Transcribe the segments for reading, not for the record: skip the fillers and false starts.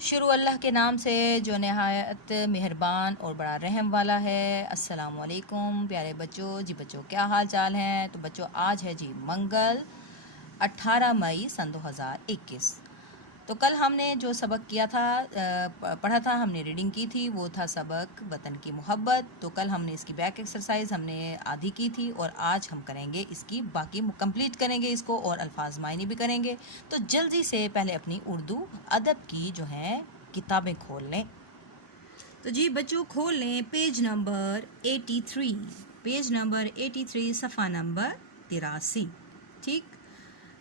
शुरू अल्लाह के नाम से जो नहायत मेहरबान और बड़ा रहम वाला है। अस्सलाम वालेकुम प्यारे बच्चों। जी बच्चों, क्या हाल चाल हैं? तो बच्चों, आज है जी मंगल 18 मई सन 2021। तो कल हमने जो सबक किया था, पढ़ा था, हमने रीडिंग की थी, वो था सबक वतन की मोहब्बत। तो कल हमने इसकी बैक एक्सरसाइज हमने आधी की थी और आज हम करेंगे इसकी बाकी, कंप्लीट करेंगे इसको और अल्फाज मायने भी करेंगे। तो जल्दी से पहले अपनी उर्दू अदब की जो है किताबें खोल लें। तो जी बच्चों, खोल लें पेज नंबर 83, पेज नंबर 83, सफ़ा नंबर 83। ठीक,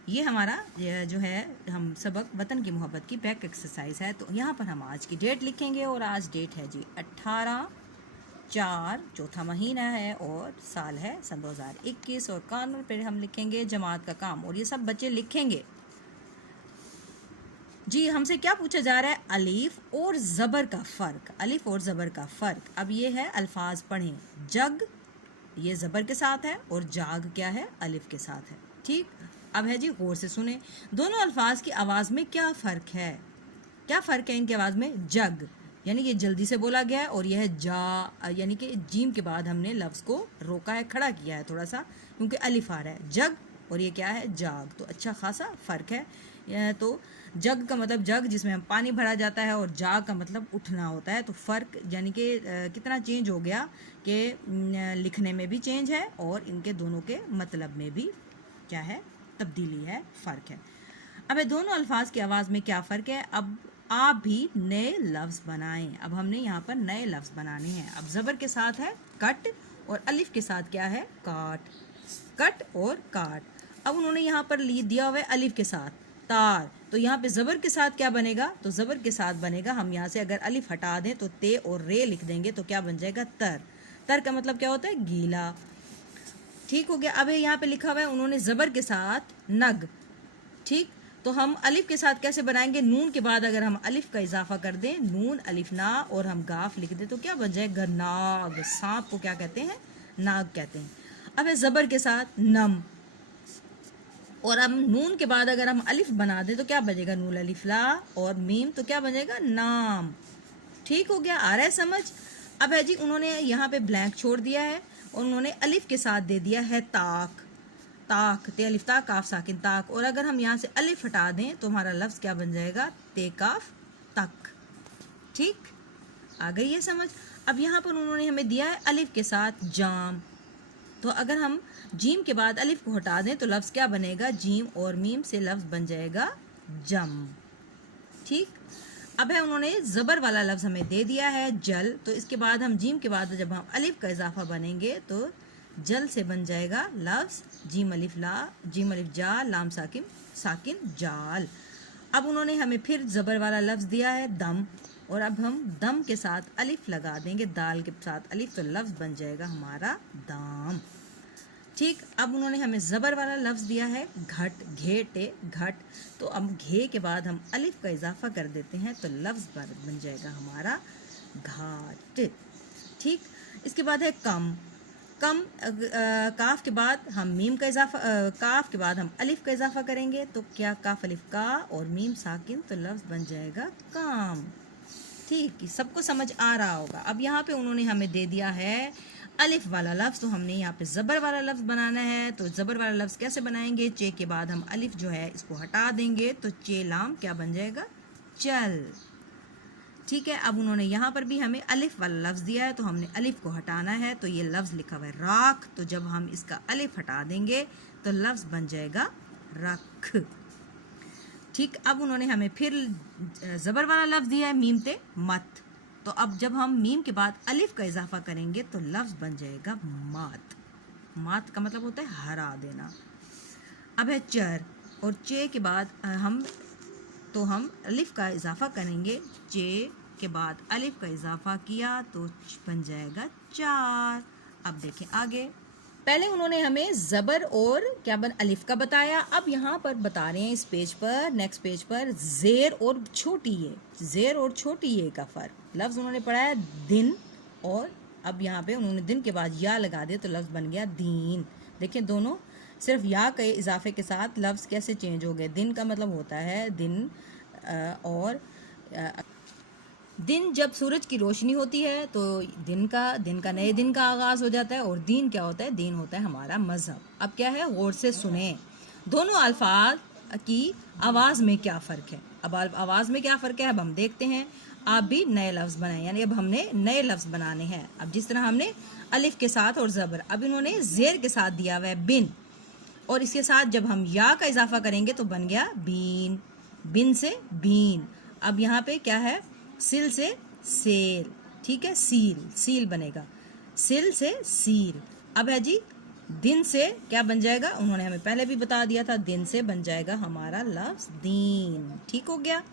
ये हमारा जो है हम सबक वतन की मोहब्बत की बैक एक्सरसाइज है। तो यहाँ पर हम आज की डेट लिखेंगे और आज डेट है जी 18/4, चौथा महीना है और साल है सन 2021। और कानून पर हम लिखेंगे जमात का काम और ये सब बच्चे लिखेंगे। जी हमसे क्या पूछा जा रहा है? अलीफ और ज़बर का फ़र्क, अलीफ और ज़बर का फ़र्क। अब ये है अल्फाज पढ़ें। जग ये ज़बर के साथ है और जाग क्या है? अलिफ के साथ है। ठीक, अब है जी गौर से सुने, दोनों अल्फाज की आवाज़ में क्या फ़र्क है? क्या फ़र्क है इनकी आवाज़ में? जग यानी कि जल्दी से बोला गया है और यह है जा, यानी कि जीम के बाद हमने लफ्ज़ को रोका है, खड़ा किया है थोड़ा सा, क्योंकि अलिफ आ रहा है। जग और ये क्या है? जाग। तो अच्छा खासा फ़र्क है। तो जग का मतलब जग जिसमें हम पानी भरा जाता है और जाग का मतलब उठना होता है। तो फ़र्क यानी कि कितना चेंज हो गया कि लिखने में भी चेंज है और इनके दोनों के मतलब में भी क्या है? तब्दीली है, फ़र्क है। अब ये दोनों अल्फाज की आवाज़ में क्या फ़र्क है? अब आप भी नए लफ्ज़ बनाएं। अब हमने यहाँ पर नए लफ्ज़ बनाने हैं। अब ज़बर के साथ है कट और अलिफ के साथ क्या है? काट। कट और काट। अब उन्होंने यहाँ पर दिया हुआ है अलिफ के साथ तार, तो यहाँ पे ज़बर के साथ क्या बनेगा? तो ज़बर के साथ बनेगा, हम यहाँ से अगर अलिफ हटा दें तो ते और रे लिख देंगे तो क्या बन जाएगा? तर। तर का मतलब क्या होता है? गीला। ठीक हो गया। अब यहाँ पे लिखा हुआ है उन्होंने ज़बर के साथ नग। ठीक, तो हम अलिफ के साथ कैसे बनाएंगे? नून के बाद अगर हम अलिफ का इजाफा कर दें, नून अलिफ ना, और हम गाफ लिख दें तो क्या बन जाएगा? नाग। सांप को क्या कहते हैं? नाग कहते हैं। अब है ज़बर के साथ नम, और अब नून के बाद अगर हम अलिफ बना दें तो क्या बनेगा? नून अलिफ ला, और मीम तो क्या बनेगा? नाम। ठीक हो गया, आ रहा है समझ? अब है जी उन्होंने यहाँ पे ब्लैंक छोड़ दिया है और उन्होंने अलिफ के साथ दे दिया है ताक। ताक, ते अलिफ ता काफ साकिन ताक, और अगर हम यहाँ से अलिफ हटा दें तो हमारा लफ्ज़ क्या बन जाएगा? ते काफ तक। ठीक, आ गई है समझ? अब यहाँ पर उन्होंने हमें दिया है अलिफ के साथ जाम, तो अगर हम जीम के बाद अलिफ को हटा दें तो लफ्ज़ क्या बनेगा? जीम और मीम से लफ्ज़ बन जाएगा जम। ठीक, अब है उन्होंने ज़बर वाला लफ्ज़ हमें दे दिया है जल, तो इसके बाद हम जीम के बाद जब हम अलिफ का इजाफा बनेंगे तो जल से बन जाएगा लफ्ज़ जीम अलिफ ला, जीम अलिफ जा, लाम साकिन साकिन जाल। अब उन्होंने हमें फिर ज़बर वाला लफ्ज़ दिया है दम, और अब हम दम के साथ अलिफ लगा देंगे, दाल के साथ अलिफ, तो लफ्ज़ बन जाएगा हमारा दाम। ठीक, अब उन्होंने हमें ज़बर वाला लफ्ज़ दिया है घट, घेटे घट, तो अब घे के बाद हम अलिफ का इजाफा कर देते हैं तो लफ्ज़ बन जाएगा हमारा घाट। ठीक, इसके बाद है कम। कम काफ के बाद हम मीम का इजाफा, काफ के बाद हम अलिफ का इजाफा करेंगे तो क्या? काफ अलिफ का और मीम साकिन, तो लफ्ज़ बन जाएगा काम। ठीक, सबको समझ आ रहा होगा। अब यहाँ पे उन्होंने हमें दे दिया है अलिफ वाला लफ्ज़, तो हमने यहाँ पे ज़बर वाला लफ्ज़ बनाना है। तो ज़बर वाला लफ्ज़ कैसे बनाएंगे? चे के बाद हम अलिफ जो है इसको हटा देंगे तो चे लाम क्या बन जाएगा? चल। ठीक है, अब उन्होंने यहाँ पर भी हमें अलिफ वाला लफ्ज़ दिया है तो हमने अलिफ को हटाना है, तो ये लफ्ज़ लिखा हुआ है राख, तो जब हम इसका अलिफ हटा देंगे तो लफ्ज़ बन जाएगा रख। ठीक, अब उन्होंने हमें फिर ज़बर वाला लफ्ज़ दिया है मीम ते मत, तो अब जब हम मीम के बाद अलिफ का इजाफा करेंगे तो लफ्ज़ बन जाएगा मात। मात का मतलब होता है हरा देना। अब है चर, और चे के बाद हम अलिफ का इजाफा करेंगे, चे के बाद अलिफ का इजाफा किया तो बन जाएगा चार। अब देखें आगे, पहले उन्होंने हमें ज़बर और क्या अलिफ का बताया, अब यहाँ पर बता रहे हैं इस पेज पर, नेक्स्ट पेज पर, ज़ेर और छोटी ये, ज़ेर और छोटी ये का फ़र्क। लफ्ज़ उन्होंने पढ़ाया दिन, और अब यहाँ पे उन्होंने दिन के बाद या लगा दिया तो लफ्ज़ बन गया दीन। देखें दोनों सिर्फ या के इजाफे के साथ लफ्ज़ कैसे चेंज हो गए। दिन का मतलब होता है दिन, और दिन, जब सूरज की रोशनी होती है तो दिन का नए दिन का आगाज़ हो जाता है। और दीन क्या होता है? दीन होता है हमारा मज़हब। अब क्या है, गौर से सुने दोनों अल्फाज की आवाज़ में क्या फ़र्क है। अब आवाज़ में क्या फ़र्क है अब हम देखते हैं। आप भी नए लफ्ज़ बनाएं, यानी अब हमने नए लफ्ज़ बनाने हैं। अब जिस तरह हमने अलिफ के साथ और ज़बर, अब इन्होंने ज़ेर के साथ दिया हुआ है बिन, और इसके साथ जब हम या का इजाफा करेंगे तो बन गया बीन, बिन से बीन। अब यहाँ पे क्या है, सिल से सेल, ठीक है, सील, सील बनेगा, सिल से सील। अब है जी दिन से क्या बन जाएगा, उन्होंने हमें पहले भी बता दिया था, दिन से बन जाएगा हमारा लफ्ज़ दीन, ठीक हो गया।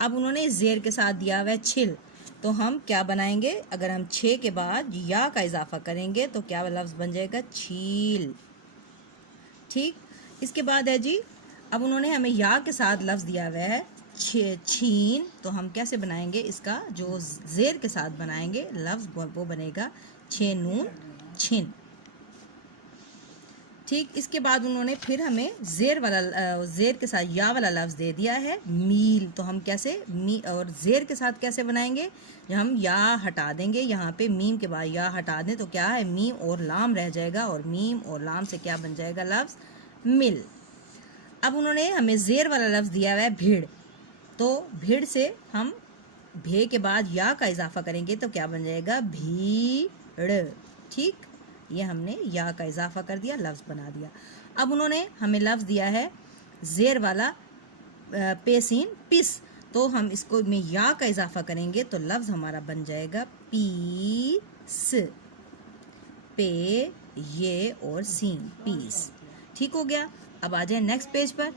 अब उन्होंने ज़ेर के साथ दिया हुआ है छिल, तो हम क्या बनाएंगे, अगर हम छः के बाद या का इजाफा करेंगे तो क्या लफ्ज़ बन जाएगा, छील, ठीक। इसके बाद है जी, अब उन्होंने हमें या के साथ लफ्ज़ दिया हुआ है छीन, तो हम कैसे बनाएंगे इसका, जो ज़ेर के साथ बनाएंगे लफ्ज़ वो बनेगा छे नून छिन, ठीक। इसके बाद उन्होंने फिर हमें ज़ेर के साथ या वाला लफ्ज़ दे दिया है मील, तो हम कैसे और ज़ेर के साथ कैसे बनाएंगे, जब हम या हटा देंगे, यहाँ पे मीम के बाद या हटा दें तो क्या है, मीम और लाम रह जाएगा, और मीम और लाम से क्या बन जाएगा लफ्ज़ मिल। अब उन्होंने हमें ज़ेर वाला लफ्ज़ दिया हुआ है भीड़, तो भीड़ से हम भे के बाद या का इजाफा करेंगे तो क्या बन जाएगा, भीड़, ठीक। ये हमने या का इजाफा कर दिया, लफ्ज़ बना दिया। अब उन्होंने हमें लफ्ज़ दिया है ज़ेर वाला पेसीन पिस, तो हम इसको में या का इजाफा करेंगे तो लफ्ज़ हमारा बन जाएगा पीस, पे ये और सीन, पीस, ठीक हो गया। अब आ जाए नेक्स्ट पेज पर।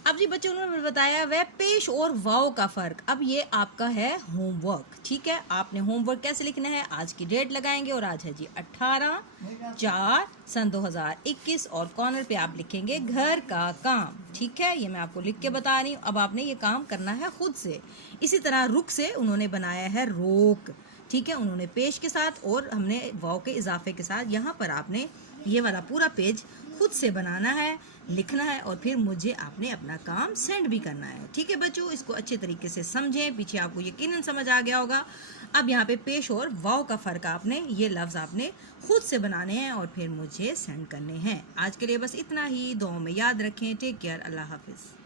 अब जी बच्चों ने बताया वह पेश और वाव का फ़र्क। अब ये आपका है होमवर्क, ठीक है। आपने होमवर्क कैसे लिखना है, आज की डेट लगाएंगे, और आज है जी 18/4/2021, और कॉर्नर पे आप लिखेंगे घर का काम, ठीक है। ये मैं आपको लिख के बता रही हूँ। अब आपने ये काम करना है खुद से। इसी तरह रुक से उन्होंने बनाया है रोक, ठीक है, उन्होंने पेश के साथ और हमने वाव के इजाफे के साथ। यहाँ पर आपने ये वाला पूरा पेज खुद से बनाना है, लिखना है, और फिर मुझे आपने अपना काम सेंड भी करना है, ठीक है बच्चों। इसको अच्छे तरीके से समझें, पीछे आपको यकीनन समझ आ गया होगा। अब यहाँ पे पेश और वाव का फ़र्क आपने, ये लफ्ज़ आपने खुद से बनाने हैं और फिर मुझे सेंड करने हैं। आज के लिए बस इतना ही, दुआओं में याद रखें। टेक केयर, अल्लाह हाफिज़।